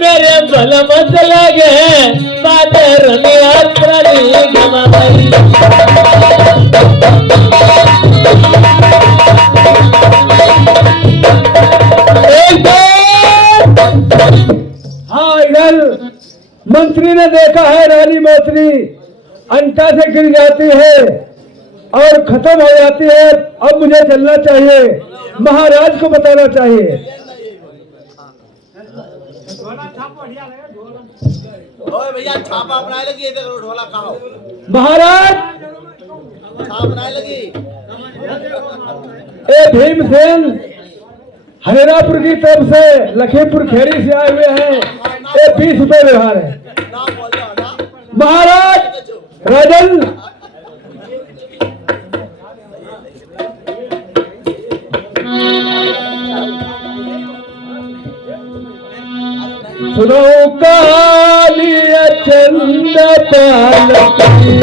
मेरे भल मत लगे बादर यात्राली गमाई हाँ, इधर मंत्री ने देखा है रानी मोतरी अंटा से गिर जाती है और खत्म हो जाती है। अब मुझे चलना चाहिए, महाराज को बताना चाहिए। भैया छापा बनाए लगी ढोला खाओ महाराज छाप बनाए लगी। ए भीमसेन हरेरापुर की तरफ से लखीमपुर खेड़ी से आए हुए हैं। ये 20 रुपए व्यवहार है। महाराज राजन सुनो कालिया चंद पालकी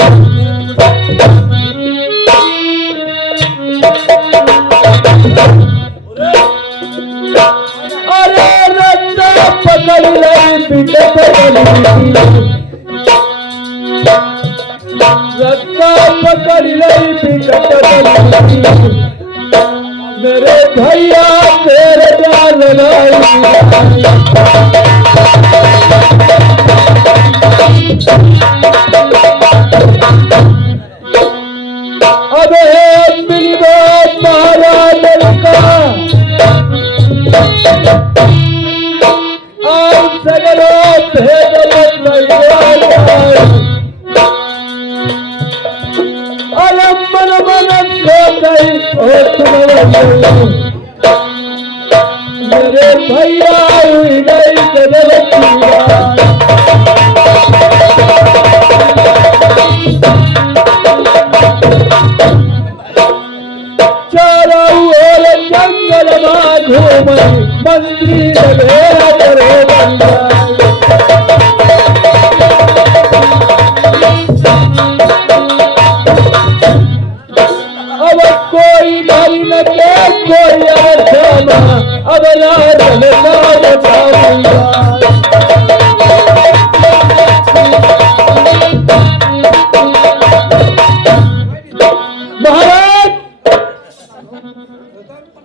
अरे रत्ता पकड़ लाई पिट रत्ता पकड़ लाई पिट मेरे भैया तेरे जान लाई अब है मिलो महाराज का आप सगलो भेद अलम्बन मन मेरे भैया हुई नहीं चलो और जंगल में घूमे मंत्री अब कोई भाई न के कोई अब महाराज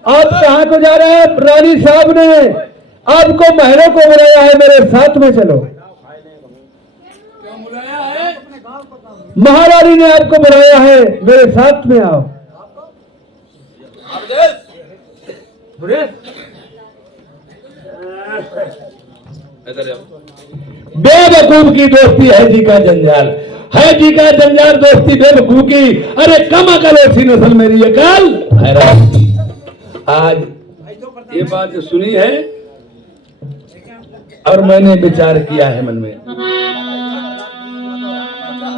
आप कहाँ को जा रहे हैं? रानी साहब ने आपको महलों को बुलाया है, मेरे साथ में चलो। महारानी ने आपको बुलाया है, मेरे साथ में आओ। बेवकूफ की दोस्ती है जी का जंजाल, है जी का जंजाल दोस्ती बेवकूफ की। अरे कम अकल ऐसी नस्ल मेरी अकल हैरान की। आज ये बात सुनी है और मैंने विचार किया है मन में।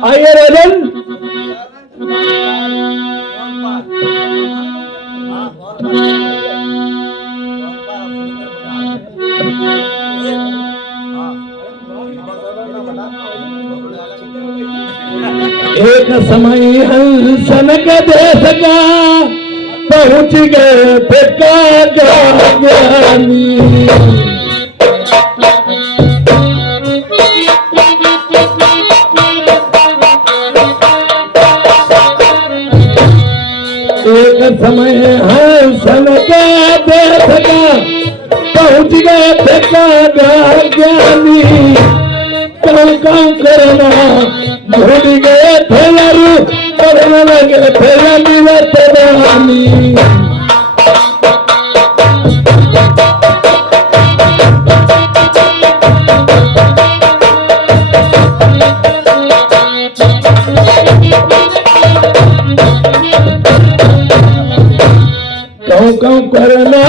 आइए राजन, एक समय हंसन का देश का पहुंच गए थे ज्ञानी। एक समय हंसन का देश का पहुंच गए थे ज्ञानी। कौन करना भूल गए थे यारू, पढ़ने लगे थे रानी। कौन करना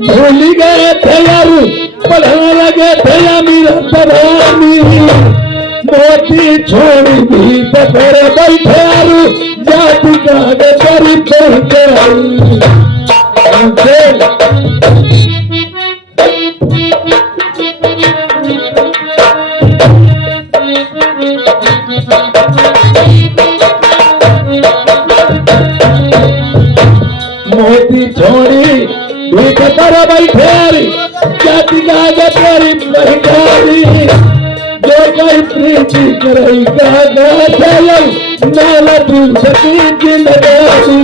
भूल गए थे यारू, पढ़ने लगे थे मेरा परानी। मोती छोड़ी भी पकड़ बैठे आरू, जाति का गरी पहुंचे मोती छोड़ी भी पकड़ बैठे आरू, जाति का गरी कही जारी जो कोई प्रीति करेगा चलन नाला दिल सकी जिंदगानी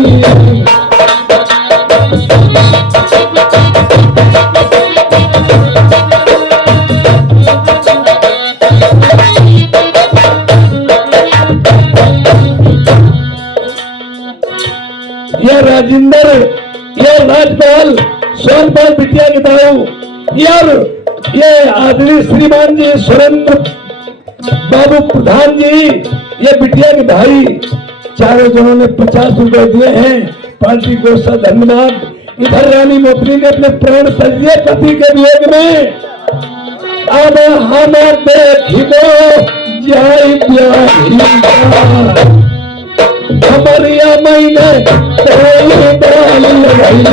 ये राजेंद्र, ये राजपाल सोनपाल बिटिया के दाऊ यार, ये आदरणीय श्रीमान जी सुरेंद्र बाबू प्रधान जी, ये बिटिया के भाई चारों जनों ने 50 रुपए दिए हैं। पार्टी को सा धन्यवाद। इधर रानी मोतरी ने अपने प्राण तज दिए पति के वियोग में। अब हम देखो जाई प्यारी हमारिया मैंने डाल लगाई।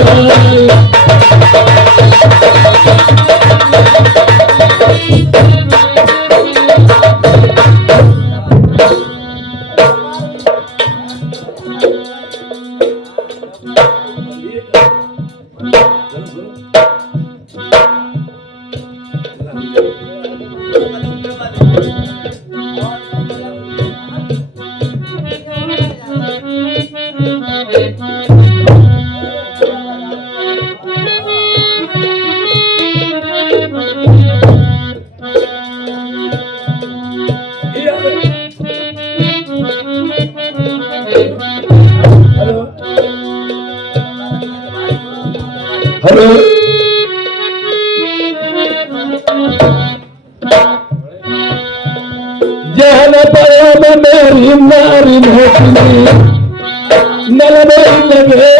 हेलो, जहन पर मेरी नारी मोती नलबे लगे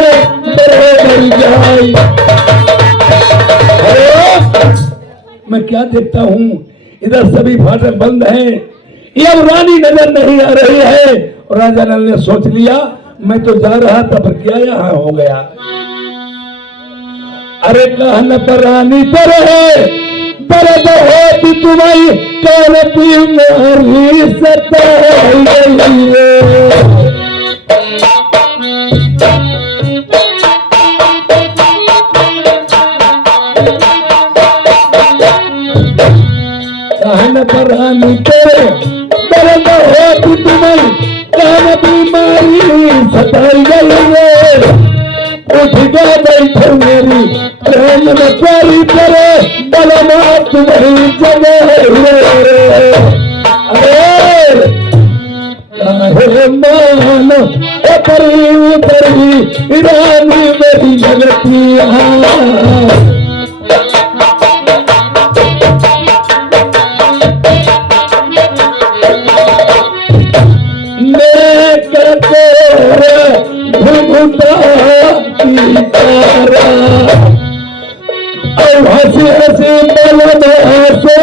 बड़े जाई। मैं क्या देखता हूँ, इधर सभी फाटक बंद हैं, ये रानी नजर नहीं आ रही है। और राजा नल ने सोच लिया मैं तो जा रहा था, पर क्या यहाँ हो गया। अरे कहन पर रानी तरह दर्द होती तुम्हारी करती मारी सताई कहन पर रानी तेरे दर्द होती तुम्हारी करती मारी सताई गई। उठ गया बैठो मेरी प्रेम में प्यारी तेरे बलमा तुम्हारी जगह अरे मानो परी परी रानी मेरी लगती मैं करते घुमता हंसी हंसी बल से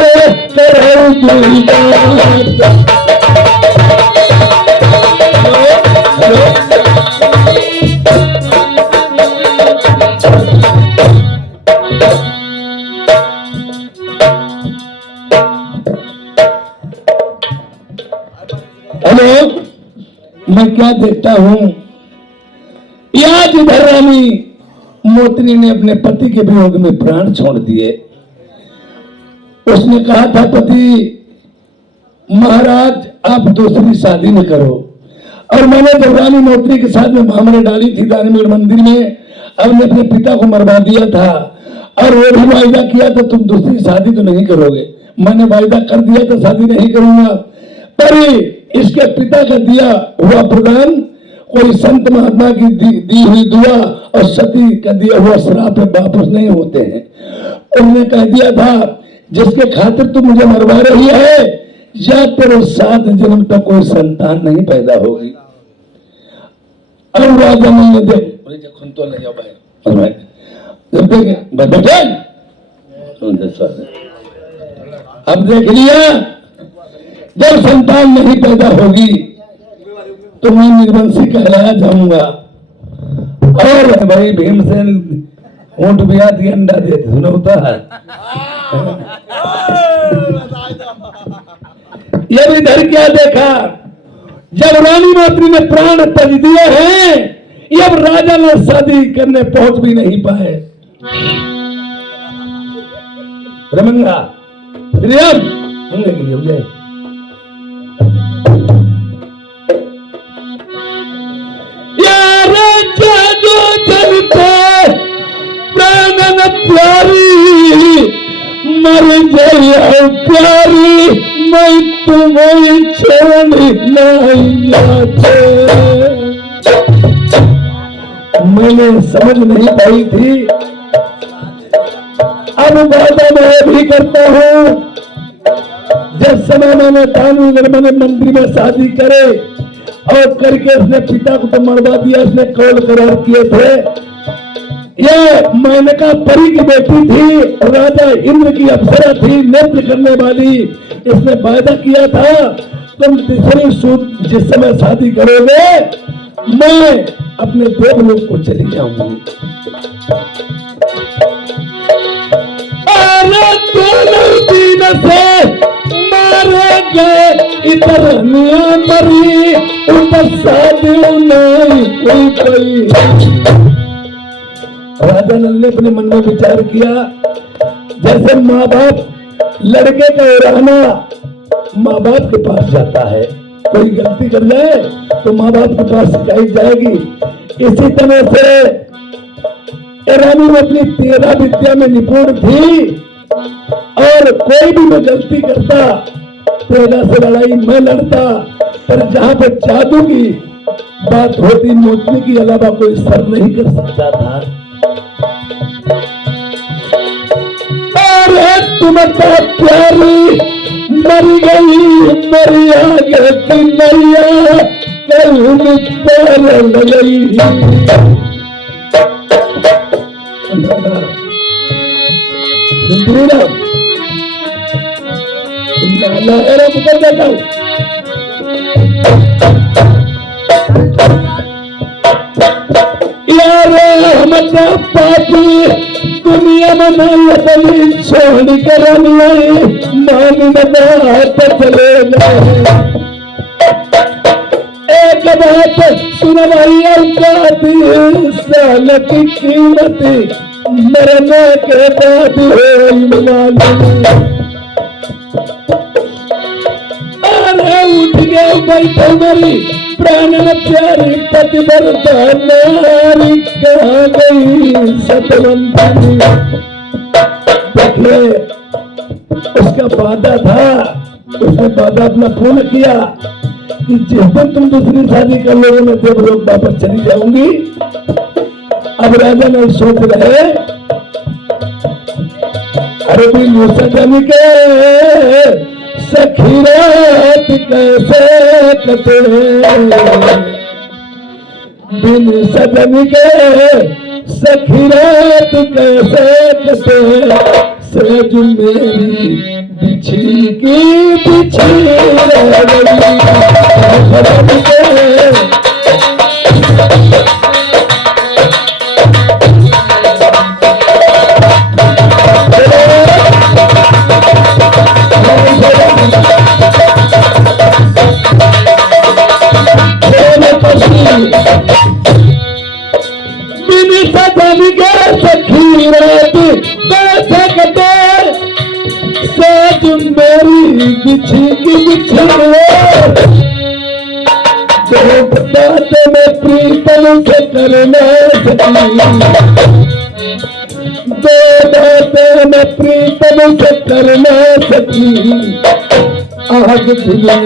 हेलो, मैं क्या देखता हूँ, आज इधर रानी मोतनी ने अपने पति के वियोग में प्राण छोड़ दिए। उसने कहा था पति महाराज आप दूसरी शादी न करो, और मैंने जब रानी मोतनी के साथ में मामले डाली थी दानीगढ़ मंदिर में, हमने अपने पिता को मरवा दिया था और वो भी वायदा किया था तुम दूसरी शादी तो नहीं करोगे। मैंने वायदा कर दिया था शादी नहीं करूंगा, पर इसके पिता का दिया हुआ प्रदान कोई संत महात्मा की दी हुई दुआ और सती का दिया हुआ श्राप वापस नहीं होते हैं। उन्होंने कह दिया था जिसके खातिर तू मुझे मरवा रही है या तेरे 7 जन्म तक कोई संतान नहीं पैदा होगी। अब राजा ने देख तो नहीं हो पाए अब देख लिया जब संतान नहीं पैदा होगी तो मैं निर्वंशी कहलाया जाऊंगा। और भाई भीमसेन ऊंट बिया दी अंडा देते सुना होता है। ये भी इधर क्या देखा, जब रानी मोतनी ने प्राण तज दिए हैं, अब राजा ने शादी करने पहुंच भी नहीं पाए। रमंगा श्रीराम होने के लिए हो जाए। यार जागो चलते प्राणन प्यारी मर जाए प्यारी मैं तुम्हें छोड़ नहीं जाते। मैंने समझ नहीं पाई थी, अब वादा मैं भी करता हूं। जिस समय मैंने दानवीर मैंने मंदिर में शादी करे और करके उसने पिता को तो मरवा दिया, उसने कौल करार किए थे। ये मेनका परी की बेटी थी, राजा इंद्र की अप्सरा थी, नेत्र करने वाली। इसने वायदा किया था तुम तीसरी सूद जिस समय शादी करोगे मैं अपने देवलोक को चली जाऊंगी। अरे दोनों दिन से मारे गए इधर मियां मरी उधर शादी नहीं कोई। राजा नल ने अपने मन में विचार किया, जैसे माँ बाप लड़के का रहना माँ बाप के पास जाता है, कोई गलती कर जाए तो माँ बाप के पास शिकायत जाएगी। इसी तरह से रानी अपनी 13 विद्या में निपुण थी और कोई भी मैं गलती करता 13 से लड़ाई मैं लड़ता, पर जहां पर जादू की बात होती नोचने के अलावा कोई सर नहीं कर सकता था। अरे तुम प्यारी मर गई मरी आगे की मैया कल पर गई। यार पापी दुनिया में नहीं छोड़ कर मान चले गए। एक बात सुनवाइया साल की कीमत मरने के बाद अरे उठ गए बैठे मेरी प्राण प्यारी पतिव्रता नारी कहाँ गई सतवंती। देखिए उसका वादा था, उसने वादा अपना पूर्ण किया कि जिस दिन तुम दूसरी शादी कर लोगे मैं देवलोक वापस चली जाऊंगी। अब राजा ने सोच रहे अरे भी सजन के सखी रात कैसे कटे, बिन सजन के सखी रात कैसे कटे, सज मेरी बिछी की बिछी रह गई। सखी रात कैसे कटे, सज मेरी बिछी की बिछी बात में प्रीतम से करना सकी, दो बातें में प्रीतम से करना सकी। आग दिले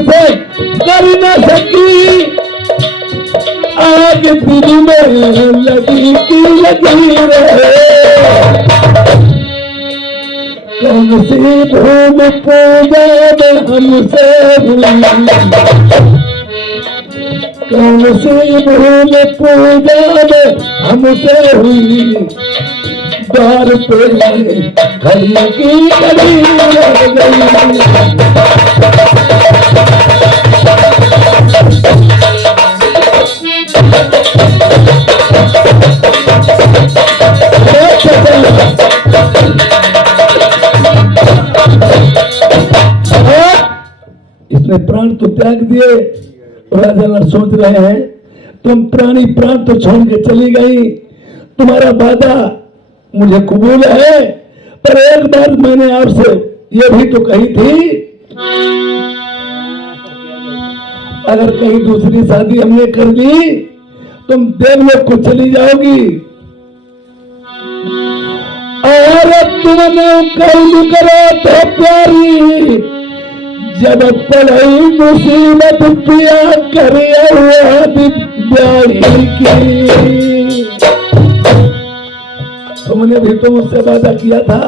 से कर न सकी, आग दिल में लगी की लगी रहे। कौन सी भूमि पूजा में हमसे हुई, कौन सी भूमि पूजा में हमसे हुई, द्वार पे खड़ी की कड़ी रह गई। त्याग दिए। राजा नल सोच रहे हैं तुम प्राणी प्राण तो छोड़ के चली गई, तुम्हारा वादा मुझे कबूल है, पर एक बार मैंने आपसे ये भी तो कही थी, अगर कहीं दूसरी शादी हमने कर ली तुम देवलोक को चली जाओगी। और तुमने कौन करो तो प्यारी, जब पढ़ाई मुसीबत पिया करे की। तुमने भी तो मुझसे वादा किया था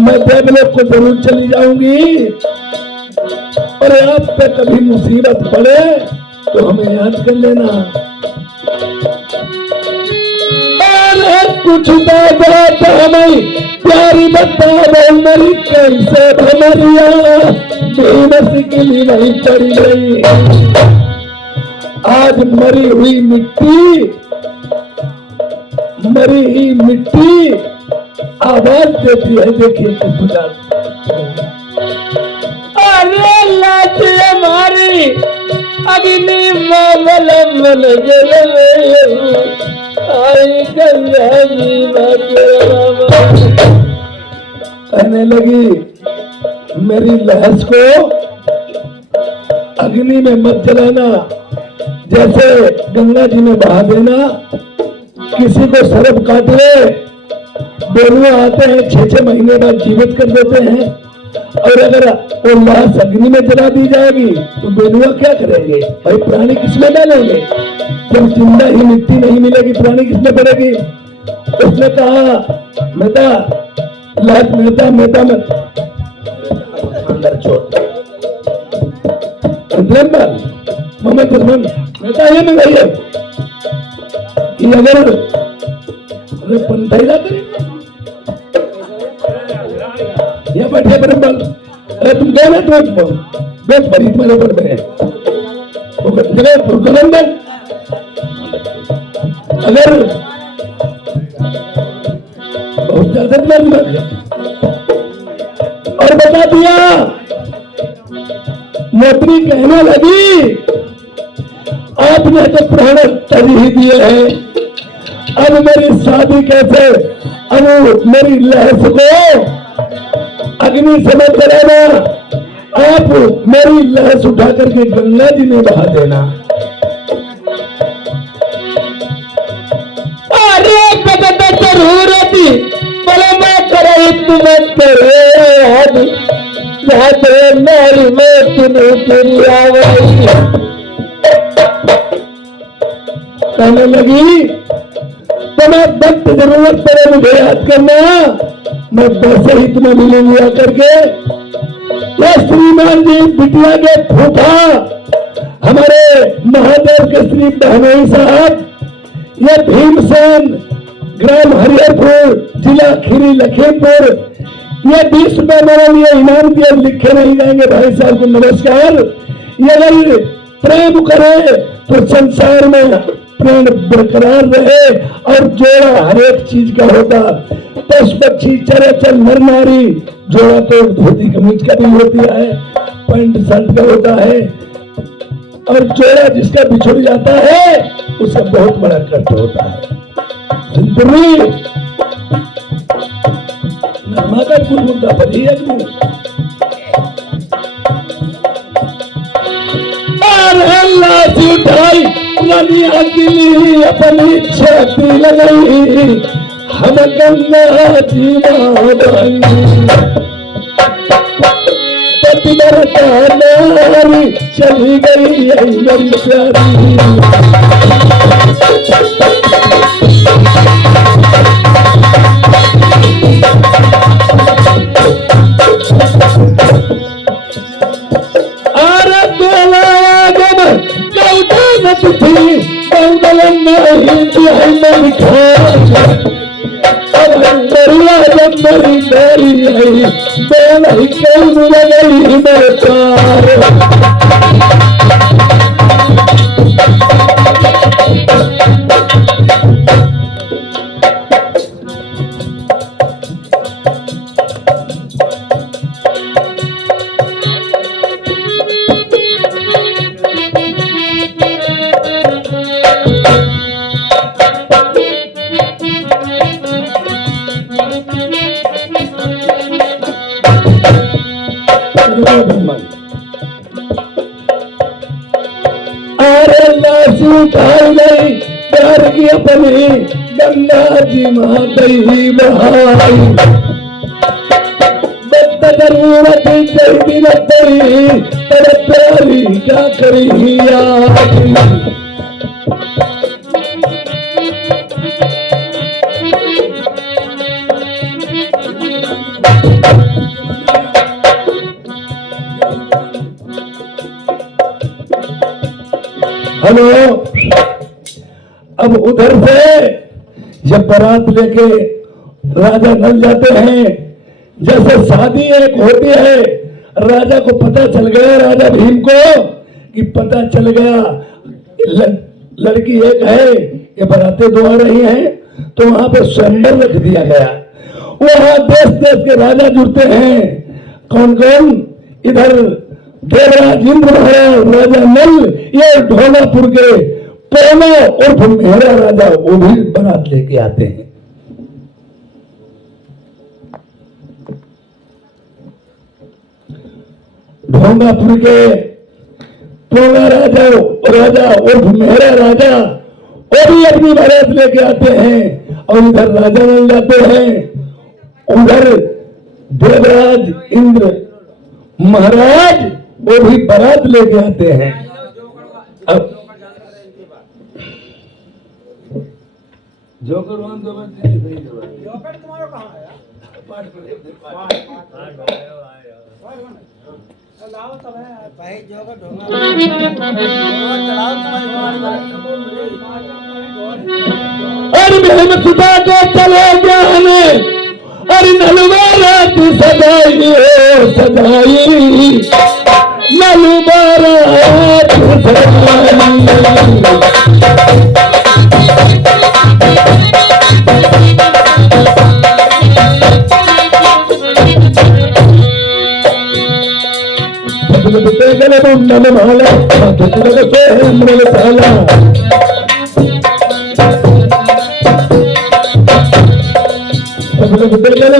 मैं देवलोक को जरूर चली जाऊंगी, और आप पे कभी मुसीबत पड़े तो हमें याद कर लेना। और कुछ बात हमें प्यारी बता मेरी कैसे भमरिया बेबसी के लिए वही चढ़ी गई। आज मरी हुई मिट्टी आवाज देती है, देखिए किस प्रकार। अरे लाठी हमारी अग्नि मलमल जल आई गंगा जी कहने लगी मेरी लहस को अग्नि में मत जलाना, जैसे गंगा जी में बहा देना। किसी को सर्प काट ले, बेरुआ आते हैं 6-6 महीने बाद जीवित कर देते हैं, और अगर वो लाश अग्नि में जला दी जाएगी तो बेरुआ क्या करेंगे भाई, प्राणी किसमें डालेंगे? जब जिंदा ही मिट्टी नहीं मिलेगी प्राणी किसमें पड़ेगी? उसने कहा मेहता लाश मेहता अंदर छोड़ मेहता ये में गई है कि अगर पंथाई ना करें ये बैठे ब्रह्मल, अरे तुम गए ना तुम बेस बड़ी तुम्हारे ऊपर में जगह अगर बहुत ज्यादा दिमाग है। और बता दिया नौकरी कहने लगी आपने तो प्राण तज ही दिए हैं, अब मेरी शादी कैसे? अब मेरी लहस को अग्नि से मत जलाना, आप मेरी लहस उठा करके गंगा जी में बहा देना। अरे जरूरत बोले मैं करे तुम्हें तेरे नारी में तुम्हें तेरी आवाज कहने लगी तुम्हें वक्त जरूरत पड़े मुझे याद करना, मैं वैसे ही तुम्हें मिलूंगी आकर के। ये श्रीमान जी बिटिया के फूफा हमारे महादेव के श्री बहनोई साहब, ये भीमसेन ग्राम हरिहरपुर जिला खीरी लखीमपुर, ये 20 रुपए मेरे लिए इनाम दिए, लिखे नहीं जाएंगे भाई साहब को नमस्कार। ये अगर प्रेम करे तो संसार में प्रेम बरकरार रहे, और जोड़ा हर एक चीज का होता, पशु पक्षी चराचर नर नारी, जोड़ा तो धोती कमीज का भी होती है, पैंट शर्ट का होता है, और जोड़ा जिसका बिछुड़ जाता है उसका बहुत बड़ा कष्ट होता है। जिंदगी नरमा का कुल मुद्दा पर ही लाश उठाई नदिया की अपनी छाती लगाई, हम गंगा जी माई पतिव्रता नारी चली गई मेरी प्यारी। अरे लाशू खाई गई प्यार की अपनी गंगा जी मातई बहाई जरूरत जल्दी न पड़ी तेरे प्यारी क्या करी याद हेलो। अब उधर से जब बारात लेके राजा नल जाते हैं, जैसे शादी एक होती है, राजा को पता चल गया, राजा भीम को कि पता चल गया लड़की एक है, ये बारातें दो आ रही हैं, तो वहां पे स्वयंवर रख दिया गया। वहां देश देश के राजा जुड़ते हैं। कौन कौन? इधर देवराज इंद्र महाराज, राजा नल, ये ढोलापुर के पोनो उर्फ मेहरा राजा, वो भी बारात लेके आते हैं। ढोंगापुर के पोना राजा उर्फ मेहरा राजा, वो भी अपनी बारात लेके आते हैं। और इधर राजा नल जाते हैं, उधर देवराज इंद्र महाराज, वो भी बारात लेके आते हैं। अब जोकर तुम्हारा कहाँ है? अरे भीम सुधा को चले जाने, अरे नलवारात सजाई हो सजाई, नलवारात सजाई। गले मुंडन माला मृगशाला, गले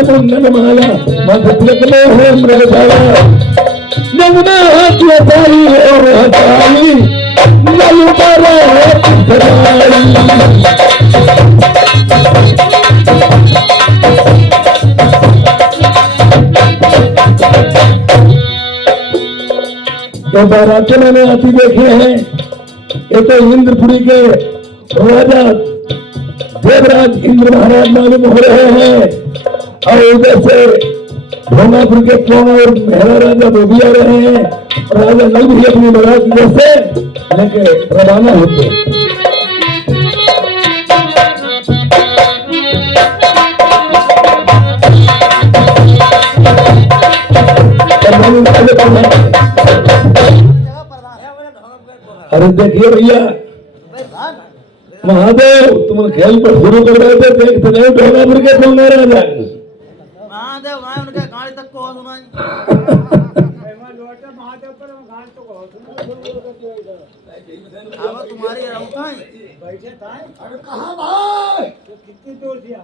मुंडन माला मृगशाला, यमुना हाथ हसाई और हसाई, नलवारात सजाई। तो बारातें मैंने आती देखे हैं। ये तो इंद्रपुरी के राजा देवराज इंद्र महाराज मालूम हो रहे हैं, और उधर से ढोंगापुर के पोना और मेहरा राजा वो भी आ रहे हैं। राजा नल भी अपनी बारात जैसे लेके रवाना होते हैं। अरे देखिए भैया महादेव, तुम खेल पर शुरू कर रहे थे, देखते नहीं ढोंगापुर के पोना राजा महादेव भाई उनके गाड़ी तक को सुनाई। महादेव पर गाड़ी तो को अब तुम्हारी रमकाई बैठे था। अरे कहां भाई? कितनी दूर दिया?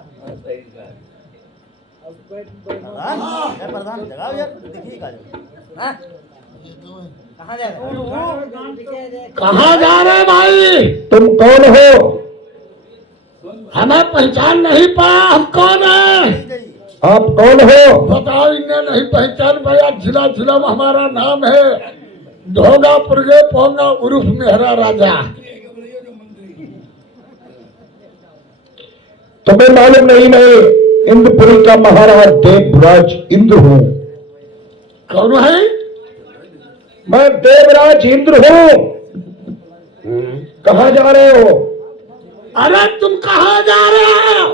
अब बैठ प्रधान जगाओ यार, देखिए का कहां जा रहे? कहां जा रहे भाई? तुम कौन हो? हमें पहचान नहीं पाया, हम कौन है? आप कौन हो? बताओ। इन्हें नहीं पहचान पाया? जिला जिला में हमारा नाम है ढोंगापुर के पोंगा उर्फ मेहरा राजा। तुम्हें मालूम नहीं, मैं इंद्रपुरी का महाराज देवराज इंद्र हूँ। कौन है? मैं देवराज इंद्र हूँ। कहाँ जा रहे हो? अरे तुम कहाँ जा रहे हो?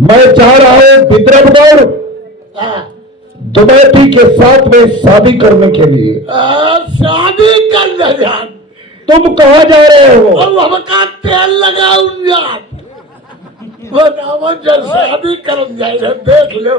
मैं जा रहा हूँ विद्रभगढ़ दुबैती के साथ में शादी करने के लिए। शादी करने जा? तुम कहाँ जा रहे हो? अब हमका तेल लगाऊंगा, शादी कर जाए, देख लो।